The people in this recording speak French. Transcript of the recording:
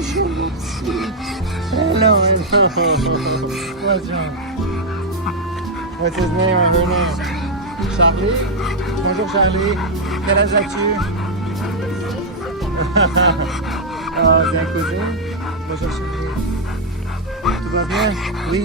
bonjour, merci. Hello, hello. What's wrong? What's his name and her name? Charlie? Bonjour Charlie. Quel âge as-tu? C'est un cousin? Bonjour Charlie. Tout va bien? Oui.